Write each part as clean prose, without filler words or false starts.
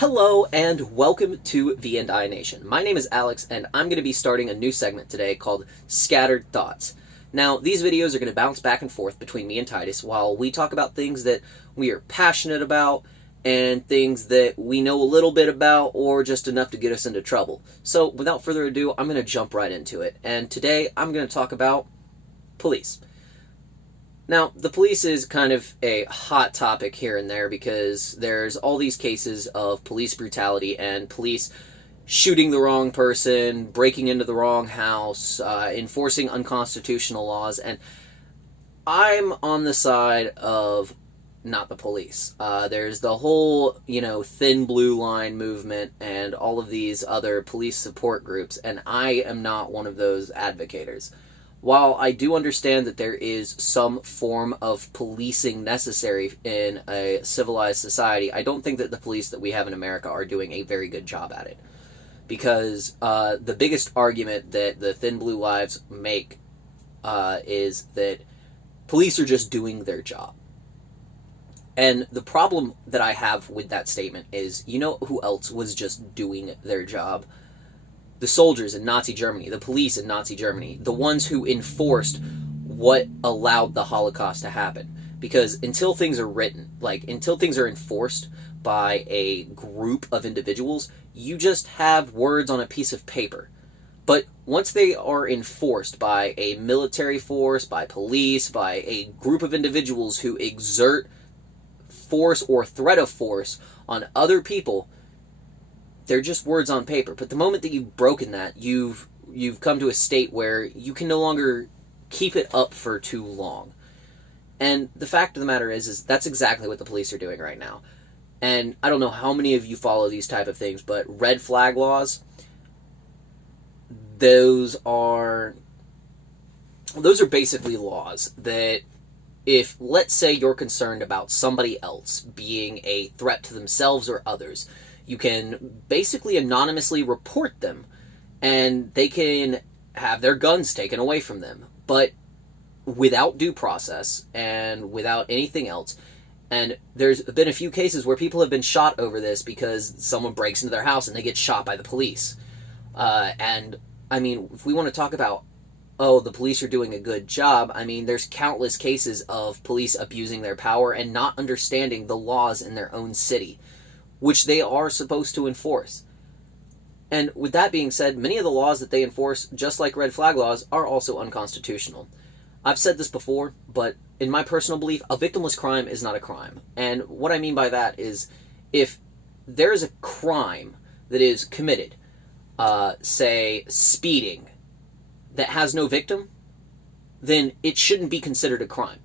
Hello and welcome to V&I Nation. My name is Alex and I'm going to be starting a new segment today called Scattered Thoughts. Now, these videos are going to bounce back and forth between me and Titus while we talk about things that we are passionate about and things that we know a little bit about or just enough to get us into trouble. So, without further ado, I'm going to jump right into it. And today, I'm going to talk about police. Now, the police is kind of a hot topic here and there because there's all these cases of police brutality and police shooting the wrong person, breaking into the wrong house, enforcing unconstitutional laws, and I'm on the side of not the police. There's the whole, thin blue line movement and all of these other police support groups, and I am not one of those advocators. While I do understand that there is some form of policing necessary in a civilized society, I don't think that the police that we have in America are doing a very good job at it. Because the biggest argument that the Thin Blue Lives make is that police are just doing their job. And the problem that I have with that statement is, you know who else was just doing their job? The soldiers in Nazi Germany, the police in Nazi Germany, the ones who enforced what allowed the Holocaust to happen. Because until things are written, until things are enforced by a group of individuals, you just have words on a piece of paper. But once they are enforced by a military force, by police, by a group of individuals who exert force or threat of force on other people, they're just words on paper. But the moment that you've broken that, you've come to a state where you can no longer keep it up for too long. And the fact of the matter is that's exactly what the police are doing right now. And I don't know how many of you follow these type of things, but red flag laws, those are basically laws that if, let's say, you're concerned about somebody else being a threat to themselves or others, you can basically anonymously report them, and they can have their guns taken away from them, but without due process and without anything else. And there's been a few cases where people have been shot over this because someone breaks into their house and they get shot by the police. And, I mean, if we want to talk about, the police are doing a good job, I mean, there's countless cases of police abusing their power and not understanding the laws in their own city, which they are supposed to enforce. And with that being said, many of the laws that they enforce, just like red flag laws, are also unconstitutional. I've said this before, but in my personal belief, a victimless crime is not a crime. And what I mean by that is, if there is a crime that is committed, say speeding, that has no victim, then it shouldn't be considered a crime.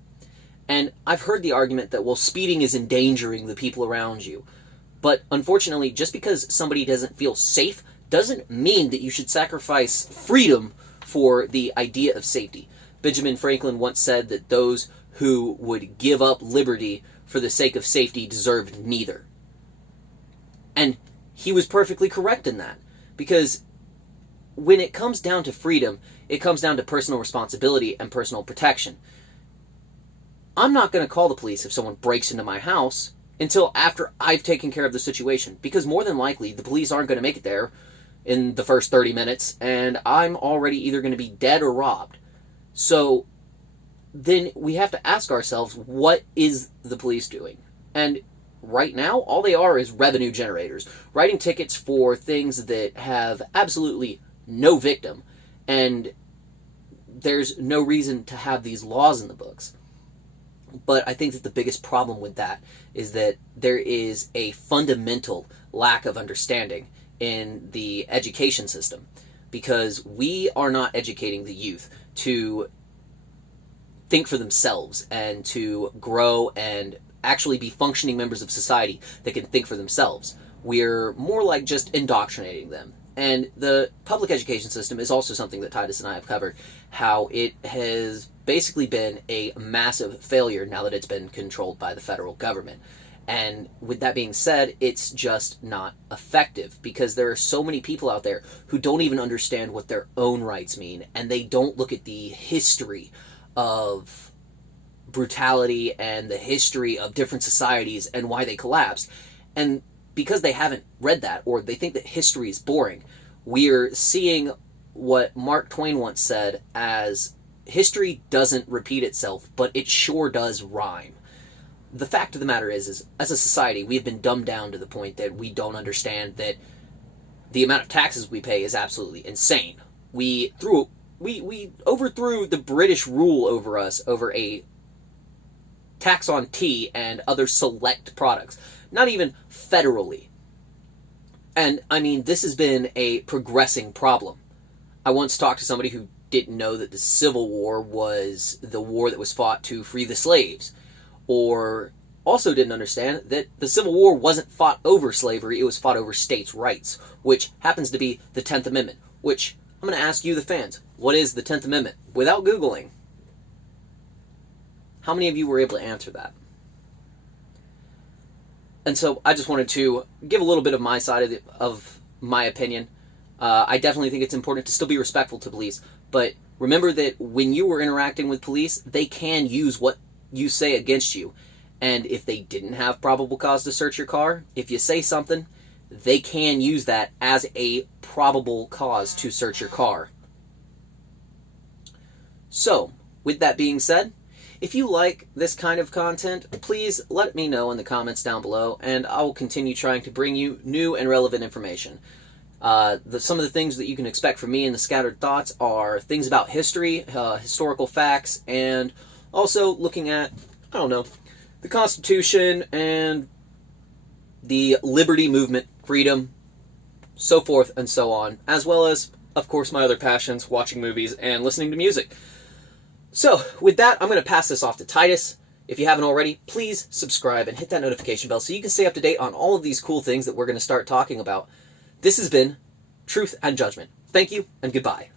And I've heard the argument that, well, speeding is endangering the people around you. But unfortunately, just because somebody doesn't feel safe doesn't mean that you should sacrifice freedom for the idea of safety. Benjamin Franklin once said that those who would give up liberty for the sake of safety deserved neither. And he was perfectly correct in that. Because when it comes down to freedom, it comes down to personal responsibility and personal protection. I'm not going to call the police if someone breaks into my house until after I've taken care of the situation, because more than likely the police aren't going to make it there in the first 30 minutes, and I'm already either going to be dead or robbed. So then we have to ask ourselves, what is the police doing? And right now, all they are is revenue generators, writing tickets for things that have absolutely no victim, and there's no reason to have these laws in the books. But I think that the biggest problem with that is that there is a fundamental lack of understanding in the education system, because we are not educating the youth to think for themselves and to grow and actually be functioning members of society that can think for themselves. We're more like just indoctrinating them. And the public education system is also something that Titus and I have covered, how it has basically been a massive failure now that it's been controlled by the federal government. And with that being said, it's just not effective, because there are so many people out there who don't even understand what their own rights mean, and they don't look at the history of brutality and the history of different societies and why they collapsed. And because they haven't read that, or they think that history is boring, we're seeing what Mark Twain once said as history doesn't repeat itself, but it sure does rhyme. The fact of the matter is as a society, we have been dumbed down to the point that we don't understand that the amount of taxes we pay is absolutely insane. We overthrew the British rule over us over a tax on tea and other select products, not even federally. And I mean, this has been a progressing problem. I once talked to somebody who didn't know that the Civil War was the war that was fought to free the slaves, or also didn't understand that the Civil War wasn't fought over slavery, it was fought over states' rights, which happens to be the 10th Amendment, which I'm going to ask you, the fans, what is the 10th Amendment? Without Googling. How many of you were able to answer that? And so I just wanted to give a little bit of my side of my opinion. I definitely think it's important to still be respectful to police, but remember that when you are interacting with police, they can use what you say against you. And if they didn't have probable cause to search your car, if you say something, they can use that as a probable cause to search your car. So, with that being said, if you like this kind of content, please let me know in the comments down below, and I will continue trying to bring you new and relevant information. Some of the things that you can expect from me in the Scattered Thoughts are things about history, historical facts, and also looking at, I don't know, the Constitution and the liberty movement, freedom, so forth and so on, as well as, of course, my other passions, watching movies and listening to music. So, with that, I'm going to pass this off to Titus. If you haven't already, please subscribe and hit that notification bell so you can stay up to date on all of these cool things that we're going to start talking about. This has been Truth and Judgment. Thank you, and goodbye.